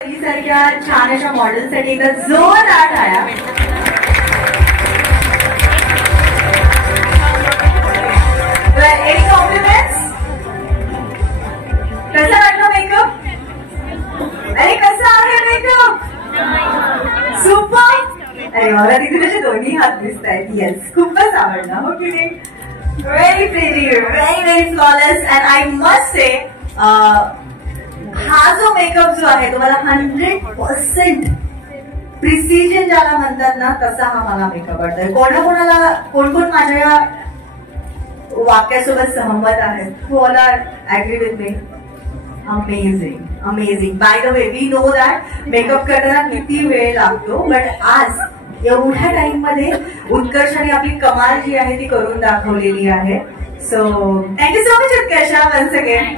सारख्या छान अशा मॉडेलसाठी एकदा जोरदार टाळ्या. Any compliments? कसा वाटलं मेकअप? अरे कसा आहे मेकअप? सुपर. अरे मला तिथे कसे दोन्ही हात दिसत आहेत. येस, खूपच आवडला. हो की नाही? Very pretty, very very flawless. And I must say हा जो मेकअप जो आहे तुम्हाला 100% प्रिसिजन ज्याला म्हणतात ना तसा हा मला मेकअप वाटतोय. कोणाकोणाला कोण कोण माझ्या या वाक्यासोबत सहमत आहेत? Who all are agree with me? Amazing, amazing. By the way we know that makeup करताना किती वेळ लागतो, बट आज एवढ्या टाइम मध्ये उत्कर्षाने आपली कमाल जी आहे ती करून दाखवलेली आहे. So thank you so much Utkarsha once again.